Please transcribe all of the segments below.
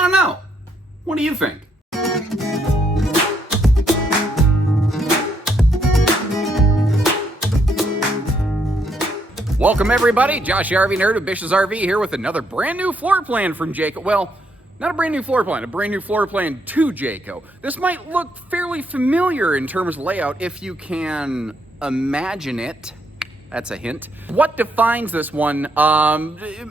I don't know. What do you think? Welcome everybody, Josh the RV Nerd of Bish's RV here with another brand new floor plan from Jayco. Well, not a brand new floor plan, a brand new floor plan to Jayco. This might look fairly familiar in terms of layout if you can imagine it. That's a hint. What defines this one,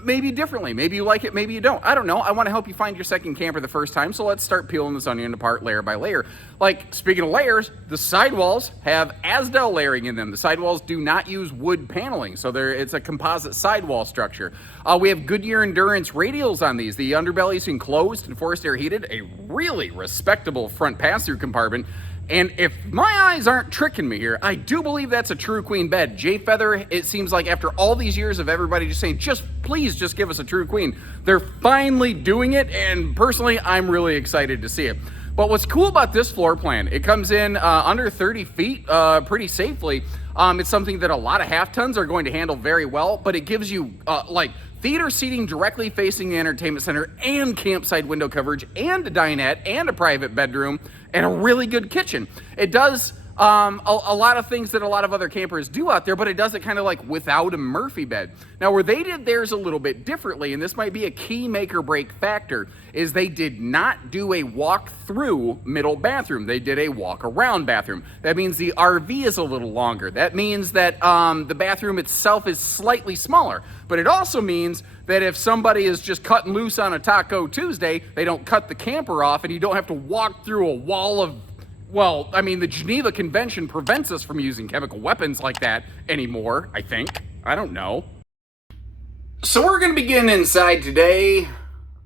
maybe differently. Maybe you like it, maybe you don't. I don't know. I want to help you find your second camper the first time, so let's start peeling this onion apart layer by layer. Like, speaking of layers, the sidewalls have Asdel layering in them. The sidewalls do not use wood paneling, so it's a composite sidewall structure. We have Goodyear Endurance radials on these. The underbelly is enclosed and forced air heated. A really respectable front pass-through compartment. And if my eyes aren't tricking me here, I do believe that's a true queen bed. Jay Feather, it seems like after all these years of everybody just saying, please just give us a true queen, they're finally doing it, and personally, I'm really excited to see it. But what's cool about this floor plan, it comes in under 30 feet pretty safely. It's something that a lot of half tons are going to handle very well, but it gives you like theater seating directly facing the entertainment center and campsite window coverage and a dinette and a private bedroom and a really good kitchen. It does a lot of things that a lot of other campers do out there, but it does it kind of like without a Murphy bed. Now, where they did theirs a little bit differently, and this might be a key make or break factor, is they did not do a walk-through middle bathroom. They did a walk-around bathroom. That means the RV is a little longer. That means that the bathroom itself is slightly smaller. But it also means that if somebody is just cutting loose on a Taco Tuesday, they don't cut the camper off and you don't have to walk through a wall of, well, I mean, the Geneva Convention prevents us from using chemical weapons like that anymore, I think. I don't know. So we're going to begin inside today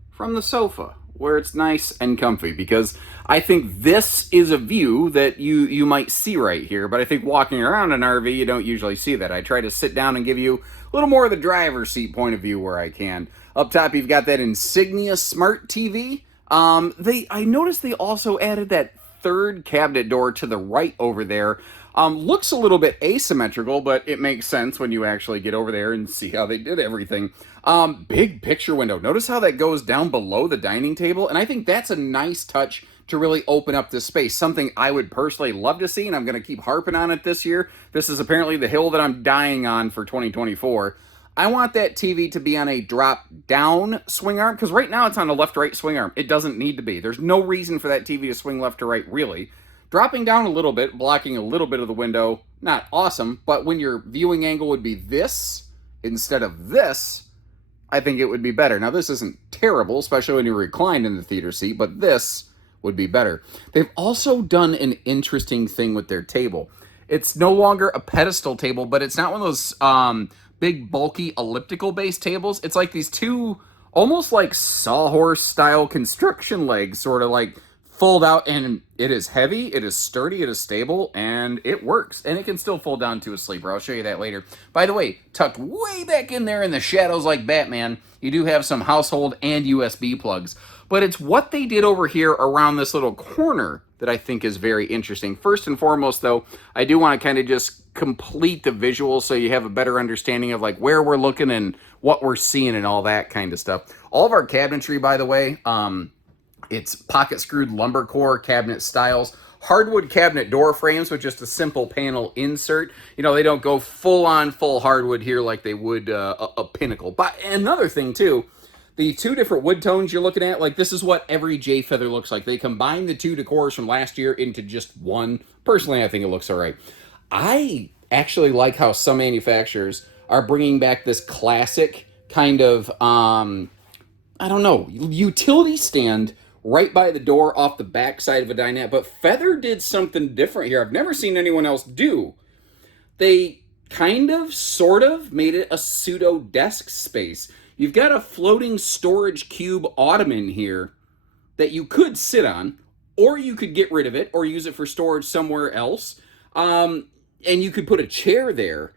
from the sofa, where it's nice and comfy, because I think this is a view that you might see right here, but I think walking around an RV, you don't usually see that. I try to sit down and give you a little more of the driver's seat point of view where I can. Up top, you've got that Insignia Smart TV. I noticed they also added that third cabinet door to the right over there. Looks a little bit asymmetrical, but it makes sense when you actually get over there and see how they did everything. Big picture window. Notice how that goes down below the dining table, and I think that's a nice touch to really open up this space. Something I would personally love to see, and I'm going to keep harping on it this year. This is apparently the hill that I'm dying on for 2024. I want that TV to be on a drop-down swing arm, because right now it's on a left-right swing arm. It doesn't need to be. There's no reason for that TV to swing left to right, really. Dropping down a little bit, blocking a little bit of the window, not awesome, but when your viewing angle would be this instead of this, I think it would be better. Now, this isn't terrible, especially when you're reclined in the theater seat, but this would be better. They've also done an interesting thing with their table. It's no longer a pedestal table, but it's not one of those big, bulky, elliptical-based tables. It's like these two, almost like sawhorse-style construction legs, sort of like fold out, and it is heavy, it is sturdy, it is stable, and it works. And it can still fold down to a sleeper. I'll show you that later. By the way, tucked way back in there in the shadows like Batman, you do have some household and USB plugs. But it's what they did over here around this little corner that I think is very interesting. First and foremost, though, I do want to kind of just complete the visual so you have a better understanding of like where we're looking and what we're seeing and all that kind of stuff. All of our cabinetry, by the way, it's pocket screwed lumber core cabinet styles, hardwood cabinet door frames with just a simple panel insert. You know, they don't go full hardwood here like they would a Pinnacle. But another thing too, the two different wood tones you're looking at, like this is what every Jay Feather looks like. They combined the two decors from last year into just one. Personally, I think it looks all right. I actually like how some manufacturers are bringing back this classic kind of, I don't know, utility stand right by the door off the back side of a dinette. But Feather did something different here I've never seen anyone else do. They kind of, sort of, made it a pseudo desk space. You've got a floating storage cube ottoman here that you could sit on, or you could get rid of it or use it for storage somewhere else. And you could put a chair there.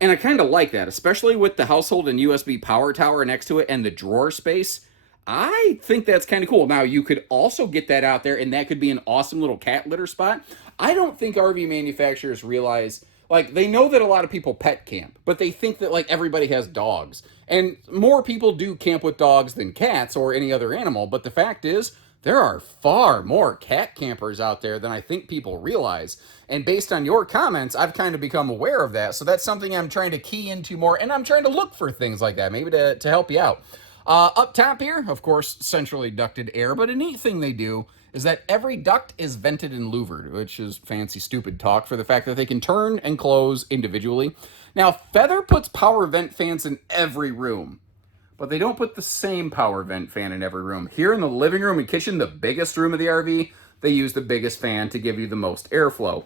And I kind of like that, especially with the household and USB power tower next to it and the drawer space. I think that's kind of cool. Now, you could also get that out there, and that could be an awesome little cat litter spot. I don't think RV manufacturers realize Like, they know that a lot of people pet camp, but they think that, like, everybody has dogs. And more people do camp with dogs than cats or any other animal, but the fact is, there are far more cat campers out there than I think people realize. And based on your comments, I've kind of become aware of that. So that's something I'm trying to key into more, and I'm trying to look for things like that, maybe to help you out. Up top here, of course, centrally ducted air, but a neat thing they do is that every duct is vented and louvered, which is fancy, stupid talk for the fact that they can turn and close individually. Now, Feather puts power vent fans in every room, but they don't put the same power vent fan in every room. Here in the living room and kitchen, the biggest room of the RV, they use the biggest fan to give you the most airflow.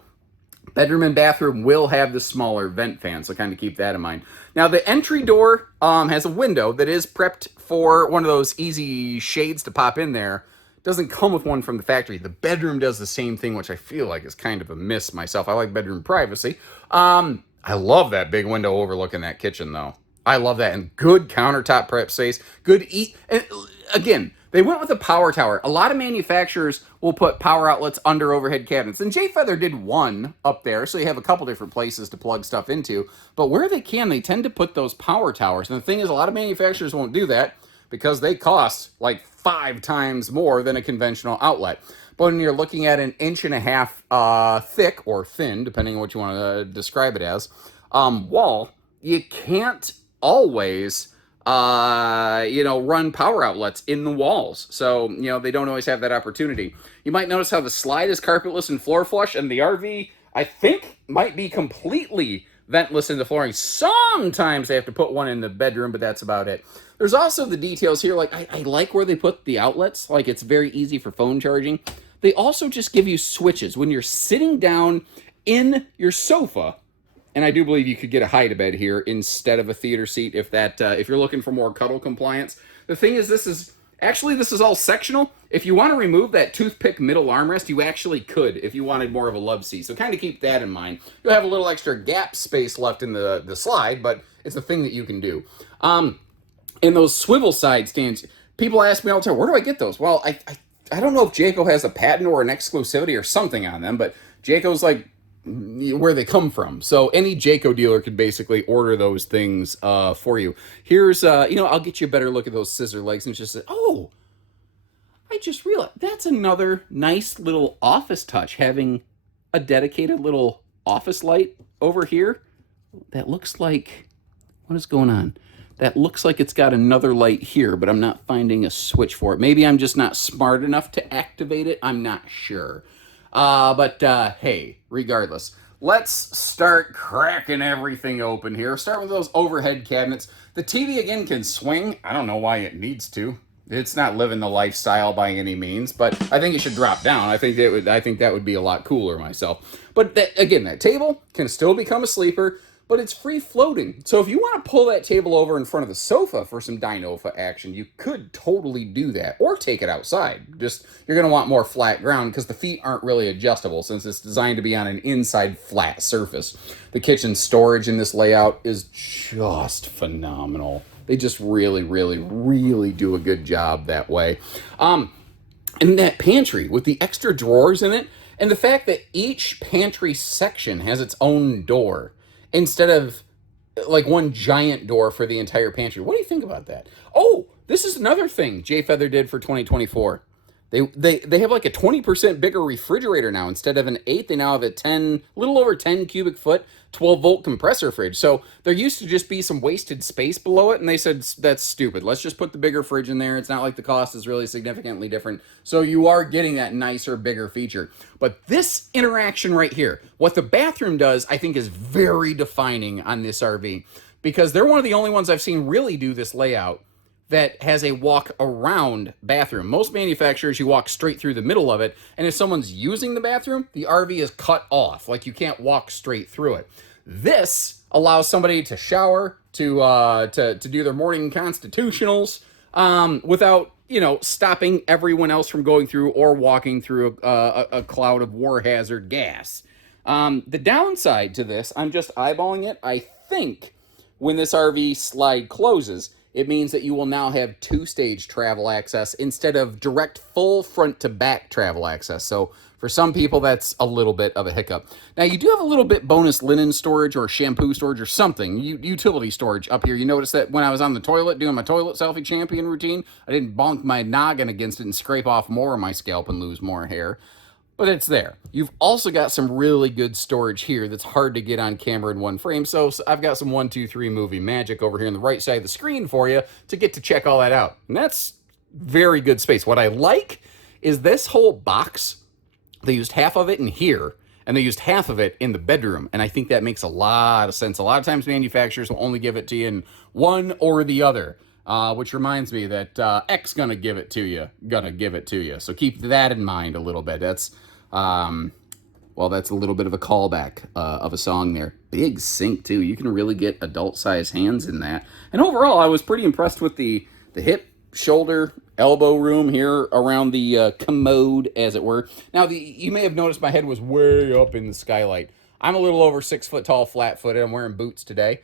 Bedroom and bathroom will have the smaller vent fan, so kind of keep that in mind. Now, the entry door has a window that is prepped for one of those easy shades to pop in there. Doesn't come with one from the factory. The bedroom does the same thing, which I feel like is kind of a miss myself. I like bedroom privacy. I love that big window overlooking that kitchen, though. I love that. And good countertop prep space. Good eat. And again, they went with a power tower. A lot of manufacturers will put power outlets under overhead cabinets. And Jay Feather did one up there, so you have a couple different places to plug stuff into. But where they can, they tend to put those power towers. And the thing is, a lot of manufacturers won't do that because they cost like 5 times more than a conventional outlet. But when you're looking at an 1.5 inch thick or thin, depending on what you want to describe it as, wall, you can't always run power outlets in the walls. So, they don't always have that opportunity. You might notice how the slide is carpetless and floor flush, and the RV, I think, might be completely ventless in the flooring. Sometimes they have to put one in the bedroom, but that's about it. There's also the details here. Like, I like where they put the outlets. Like, it's very easy for phone charging. They also just give you switches. When you're sitting down in your sofa, and I do believe you could get a hide-a-bed here instead of a theater seat if you're looking for more cuddle compliance. The thing is, this is all sectional. If you want to remove that toothpick middle armrest, you actually could if you wanted more of a love seat. So kind of keep that in mind. You'll have a little extra gap space left in the slide, but it's a thing that you can do. In those swivel side stands, people ask me all the time, where do I get those? Well, I don't know if Jayco has a patent or an exclusivity or something on them, but Jayco's like where they come from. So any Jayco dealer could basically order those things for you. Here's, I'll get you a better look at those scissor legs and just say, oh, I just realized that's another nice little office touch, having a dedicated little office light over here. That looks like, what is going on? That looks like it's got another light here, but I'm not finding a switch for it. Maybe I'm just not smart enough to activate it. I'm not sure. But hey, regardless, let's start cracking everything open here. Start with those overhead cabinets. The TV, again, can swing. I don't know why it needs to. It's not living the lifestyle by any means, but I think it should drop down. I think that would be a lot cooler myself. But that table can still become a sleeper, but it's free floating. So if you want to pull that table over in front of the sofa for some Dynofa action, you could totally do that, or take it outside. Just, you're going to want more flat ground because the feet aren't really adjustable since it's designed to be on an inside flat surface. The kitchen storage in this layout is just phenomenal. They just really, really, really do a good job that way. And that pantry with the extra drawers in it, and the fact that each pantry section has its own door, instead of like one giant door for the entire pantry. What do you think about that? Oh, this is another thing Jay Feather did for 2024. They have like a 20% bigger refrigerator now. Instead of an 8, they now have a little over 10 cubic foot, 12 volt compressor fridge. So there used to just be some wasted space below it, and they said, that's stupid. Let's just put the bigger fridge in there. It's not like the cost is really significantly different. So you are getting that nicer, bigger feature. But this interaction right here, what the bathroom does, I think is very defining on this RV, because they're one of the only ones I've seen really do this layout that has a walk around bathroom. Most manufacturers, you walk straight through the middle of it, and if someone's using the bathroom, the RV is cut off. Like, you can't walk straight through it. This allows somebody to shower, to do their morning constitutionals, without, stopping everyone else from going through or walking through a cloud of war hazard gas. The downside to this, I'm just eyeballing it, I think when this RV slide closes, it means that you will now have two-stage travel access instead of direct full front-to-back travel access. So for some people, that's a little bit of a hiccup. Now, you do have a little bit bonus linen storage or shampoo storage or something, utility storage up here. You notice that when I was on the toilet doing my toilet selfie champion routine, I didn't bonk my noggin against it and scrape off more of my scalp and lose more hair. But it's there. You've also got some really good storage here that's hard to get on camera in one frame. So I've got some 1, 2, 3 movie magic over here on the right side of the screen for you to get to check all that out. And that's very good space. What I like is this whole box. They used half of it in here, and they used half of it in the bedroom. And I think that makes a lot of sense. A lot of times manufacturers will only give it to you in one or the other. Which reminds me that X gonna give it to you. So keep that in mind a little bit. That's that's a little bit of a callback of a song there. Big sink too. You can really get adult-sized hands in that. And overall, I was pretty impressed with the hip, shoulder, elbow room here around the commode, as it were. Now, you may have noticed my head was way up in the skylight. I'm a little over 6 foot tall, flat-footed. I'm wearing boots today.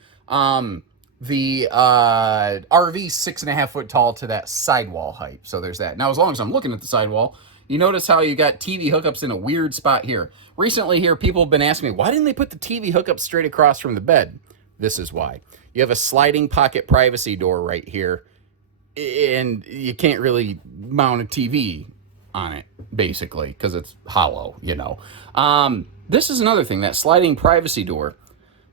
The RV 6.5 foot tall to that sidewall height. So there's that. Now, as long as I'm looking at the sidewall, you notice how you got TV hookups in a weird spot here. Recently here, people have been asking me, why didn't they put the TV hookup straight across from the bed? This is why. You have a sliding pocket privacy door right here, and you can't really mount a TV on it, basically, because it's hollow, you know. This is another thing, that sliding privacy door.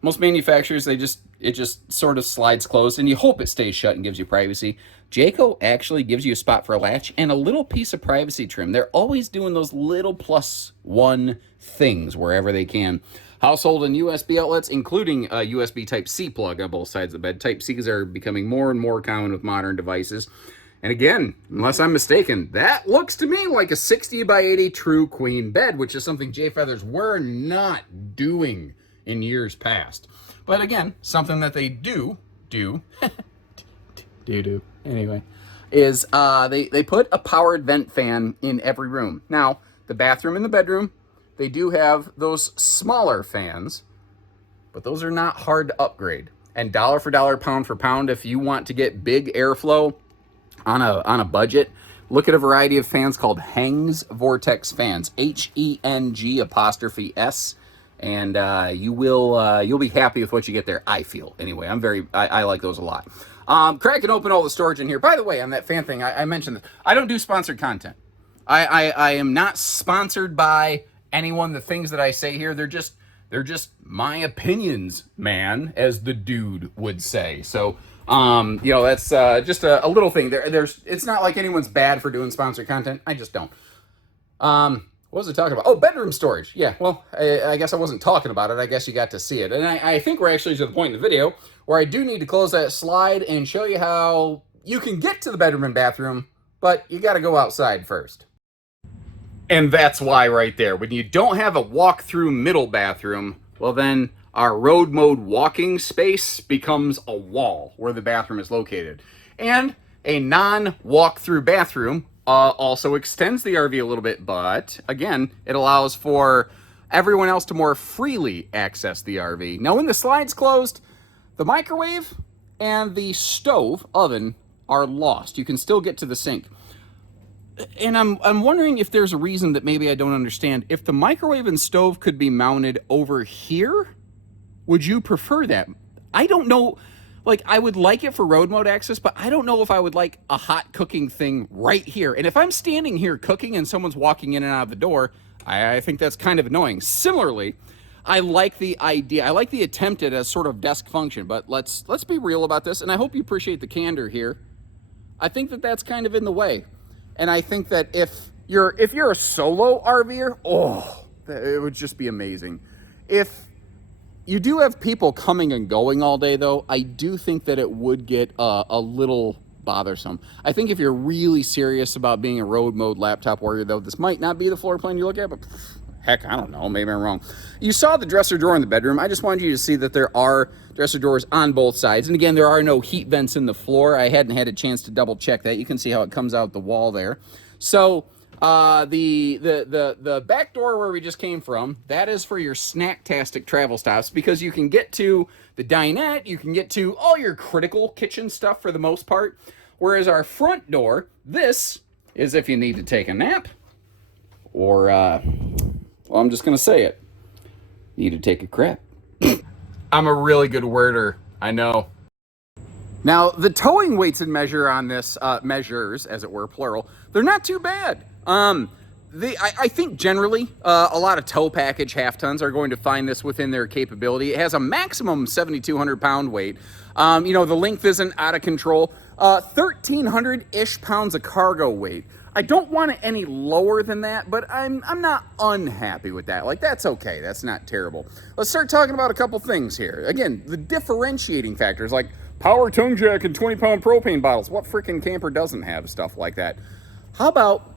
Most manufacturers, it just sort of slides closed, and you hope it stays shut and gives you privacy. Jayco actually gives you a spot for a latch and a little piece of privacy trim. They're always doing those little +1 things wherever they can. Household and USB outlets, including a USB Type-C plug on both sides of the bed. Type-Cs are becoming more and more common with modern devices. And again, unless I'm mistaken, that looks to me like a 60 by 80 true queen bed, which is something J Feathers were not doing in years past. But again, something that they do anyway, is they put a powered vent fan in every room. Now, the bathroom and the bedroom, they do have those smaller fans, but those are not hard to upgrade. And dollar for dollar, pound for pound, if you want to get big airflow on a budget, look at a variety of fans called Heng's Vortex fans, HENG''S. And you'll be happy with what you get there. I feel anyway. I like those a lot. Cracking open all the storage in here. By the way, on that fan thing, I mentioned this. I don't do sponsored content. I am not sponsored by anyone. The things that I say here, they're just my opinions, man, as the dude would say. So that's just a little thing. It's not like anyone's bad for doing sponsored content. I just don't. What was I talking about? Oh, bedroom storage. Yeah, well, I guess I wasn't talking about it. I guess you got to see it. And I think we're actually to the point in the video where I do need to close that slide and show you how you can get to the bedroom and bathroom, but you got to go outside first. And that's why right there, when you don't have a walk-through middle bathroom, well then our road mode walking space becomes a wall where the bathroom is located. And a non-walk-through bathroom also extends the RV a little bit, but again, it allows for everyone else to more freely access the RV. Now, when the slide's closed, the microwave and the stove oven are lost. You can still get to the sink. And I'm wondering if there's a reason that maybe I don't understand. If the microwave and stove could be mounted over here, would you prefer that? I don't know. Like, I would like it for road mode access, but I don't know if I would like a hot cooking thing right here. And if I'm standing here cooking and someone's walking in and out of the door, I think that's kind of annoying. Similarly, I like the idea. I like the attempt at a sort of desk function, but let's be real about this. And I hope you appreciate the candor here. I think that that's kind of in the way. And I think that if you're a solo RVer, it would just be amazing. If you do have people coming and going all day, though, I do think that it would get a little bothersome. I think if you're really serious about being a road mode laptop warrior, though, this might not be the floor plan you look at, but heck, I don't know, maybe I'm wrong. You saw the dresser drawer in the bedroom. I just wanted you to see that there are dresser drawers on both sides. And again, there are no heat vents in the floor. I hadn't had a chance to double check that. You can see how it comes out the wall there. So The back door where we just came from, that is for your snacktastic travel stops, because you can get to the dinette, you can get to all your critical kitchen stuff for the most part. Whereas our front door, this is if you need to take a nap, or well, I'm just gonna say it, need to take a crap. I'm a really good worder, I know. Now, the towing weights and measure on this, measures, as it were, plural, they're not too bad. I think generally, a lot of tow package half tons are going to find this within their capability. It has a maximum 7,200 pound weight. You know, the length isn't out of control. 1,300-ish pounds of cargo weight. I don't want it any lower than that, but I'm not unhappy with that. Like, that's okay. That's not terrible. Let's start talking about a couple things here. Again, the differentiating factors, like power tongue jack and 20-pound propane bottles. What freaking camper doesn't have stuff like that? How about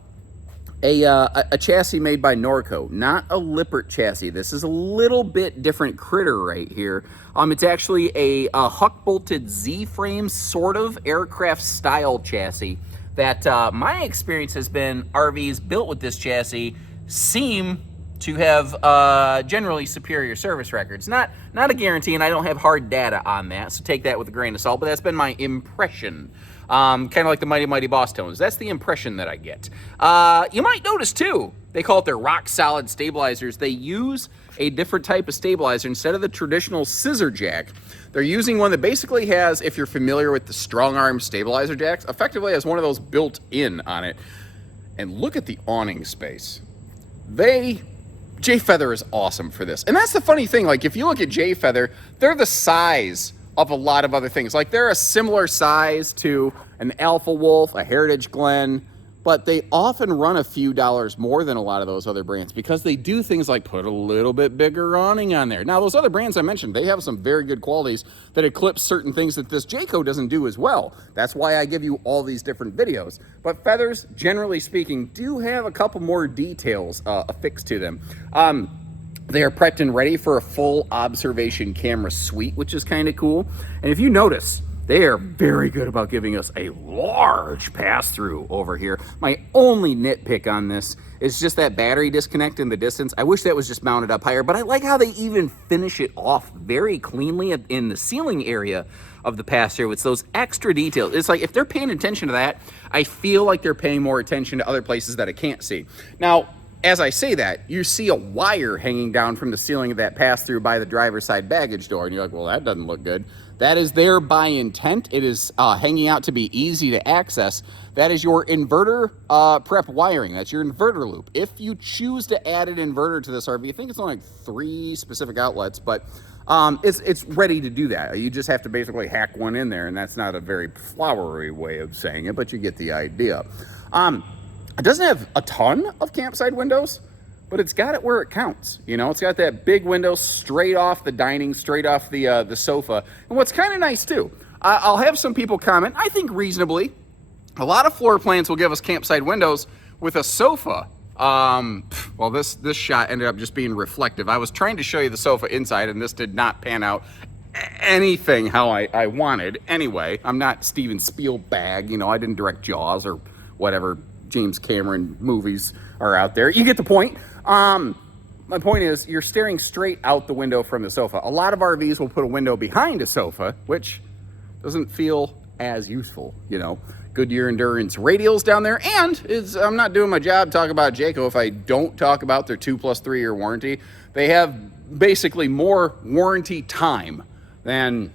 a chassis made by Norco, not a Lippert chassis. This is a little bit different critter right here. It's actually a huck-bolted Z-frame sort of aircraft style chassis that my experience has been RVs built with this chassis seem to have generally superior service records. Not a guarantee, and I don't have hard data on that, so take that with a grain of salt, but that's been my impression. Kind of like the Mighty Boss tones. That's the impression that I get. You might notice too, they call it their rock solid stabilizers. They use a different type of stabilizer instead of the traditional scissor jack. They're using one that basically has, if you're familiar with the strong arm stabilizer jacks, effectively has one of those built in on it. And look at the awning space. J-Feather is awesome for this. And that's the funny thing, like if you look at J-Feather, they're the size of a lot of other things. Like they're a similar size to an Alpha Wolf, a Heritage Glen, but they often run a few dollars more than a lot of those other brands because they do things like put a little bit bigger awning on there. Now, those other brands I mentioned, they have some very good qualities that eclipse certain things that this Jayco doesn't do as well. That's why I give you all these different videos. But Feathers, generally speaking, do have a couple more details affixed to them. They are prepped and ready for a full observation camera suite, which is kind of cool. And if you notice, they are very good about giving us a large pass-through over here. My only nitpick on this is just that battery disconnect in the distance. I wish that was just mounted up higher, but I like how they even finish it off very cleanly in the ceiling area of the pass-through. It's those extra details. It's like if they're paying attention to that, I feel like they're paying more attention to other places that I can't see. Now, as I say that, you see a wire hanging down from the ceiling of that pass-through by the driver's side baggage door, and you're like, well, that doesn't look good. That is there by intent. It is hanging out to be easy to access. That is your inverter prep wiring. That's your inverter loop. If you choose to add an inverter to this RV, I think it's only like 3 specific outlets, but it's ready to do that. You just have to basically hack one in there, and that's not a very flowery way of saying it, but you get the idea. It doesn't have a ton of campsite windows, but it's got it where it counts. You know, it's got that big window straight off the dining, straight off the sofa. And what's kind of nice too, I'll have some people comment, I think reasonably, a lot of floor plans will give us campsite windows with a sofa. Well, this shot ended up just being reflective. I was trying to show you the sofa inside, and this did not pan out anything how I wanted. Anyway, I'm not Steven Spielberg, you know, I didn't direct Jaws or whatever James Cameron movies are out there. You get the point. My point is, you're staring straight out the window from the sofa. A lot of RVs will put a window behind a sofa, which doesn't feel as useful, you know. Goodyear Endurance radials down there, and I'm not doing my job talking about Jayco if I don't talk about their 2+3 year warranty. They have basically more warranty time than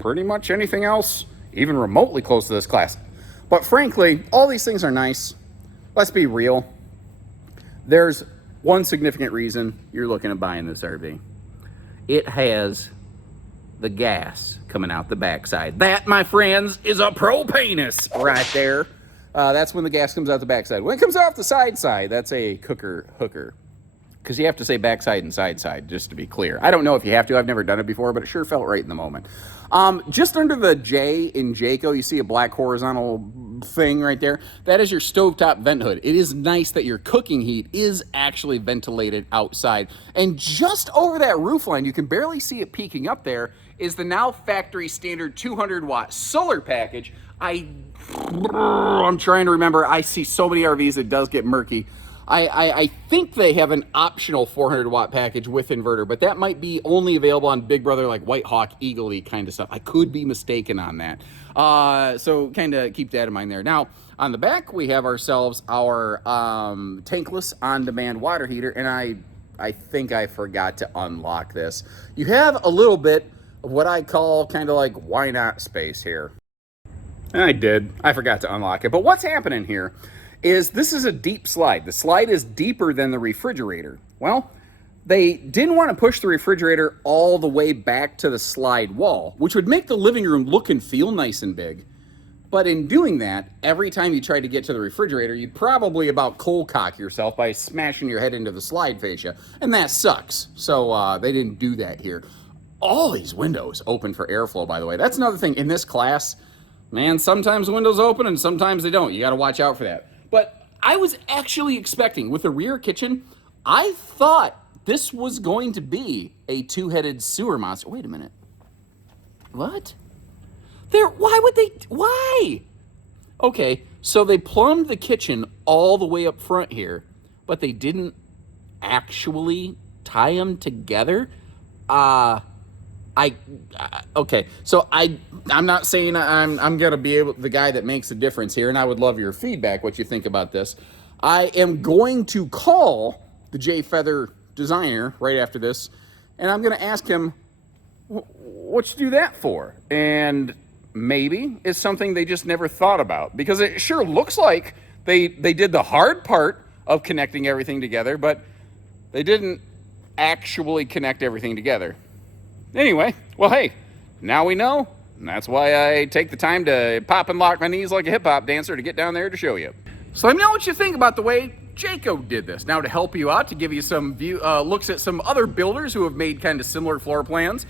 pretty much anything else, even remotely close to this class. But frankly, all these things are nice. Let's be real. There's one significant reason you're looking at buying this RV. It has the gas coming out the backside. That, my friends, is a propanus right there. That's when the gas comes out the backside. When it comes off the side, that's a hooker. Because you have to say backside and side, just to be clear. I don't know if you have to. I've never done it before, but it sure felt right in the moment. Just under the J in Jayco, you see a black horizontal thing right there. That is your stovetop vent hood. It is nice that your cooking heat is actually ventilated outside. And just over that roof line, you can barely see it peeking up there, is the now factory standard 200-watt solar package. I I'm trying to remember. I see so many RVs, it does get murky. I think they have an optional 400 watt package with inverter, but that might be only available on Big Brother, like White Hawk, Eagle-y kind of stuff. I could be mistaken on that. So kind of keep that in mind there. Now, on the back, we have ourselves our tankless on-demand water heater, and I think I forgot to unlock this. You have a little bit of what I call kind of like why not space here. And I did. I forgot to unlock it. But what's happening here is this is a deep slide. The slide is deeper than the refrigerator. Well, they didn't want to push the refrigerator all the way back to the slide wall, which would make the living room look and feel nice and big. But in doing that, every time you tried to get to the refrigerator, you'd probably about cold cock yourself by smashing your head into the slide fascia, and that sucks. So they didn't do that here. All these windows open for airflow, by the way. That's another thing in this class. Man, sometimes the windows open and sometimes they don't. You got to watch out for that. But I was actually expecting, with the rear kitchen, I thought this was going to be a two-headed sewer monster. Wait a minute. What? Why? Okay, so they plumbed the kitchen all the way up front here, but they didn't actually tie them together? Okay, so I'm not saying I'm gonna be the guy that makes a difference here, and I would love your feedback, what you think about this. I am going to call the J Feather designer right after this, and I'm gonna ask him, what'd you do that for? And maybe it's something they just never thought about, because it sure looks like they did the hard part of connecting everything together, but they didn't actually connect everything together. Anyway, well, hey, now we know, and that's why I take the time to pop and lock my knees like a hip-hop dancer to get down there to show you. So let me know what you think about the way Jayco did this. Now, to help you out, to give you some looks at some other builders who have made kind of similar floor plans.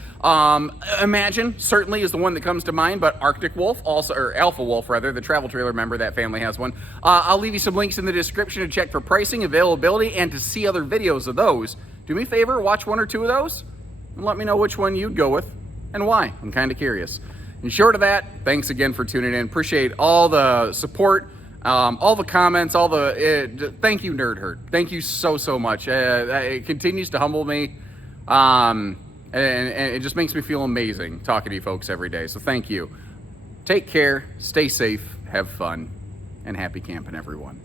Imagine certainly is the one that comes to mind, but Arctic Wolf, also, or Alpha Wolf rather, the travel trailer member, that family has one. I'll leave you some links in the description to check for pricing, availability, and to see other videos of those. Do me a favor, watch one or two of those, and let me know which one you'd go with and why. I'm kind of curious. And short of that, thanks again for tuning in. Appreciate all the support, all the comments, all the thank you, Nerd Herd. Thank you so much. It continues to humble me, and it just makes me feel amazing talking to you folks every day. So thank you. Take care, stay safe, have fun, and happy camping, everyone.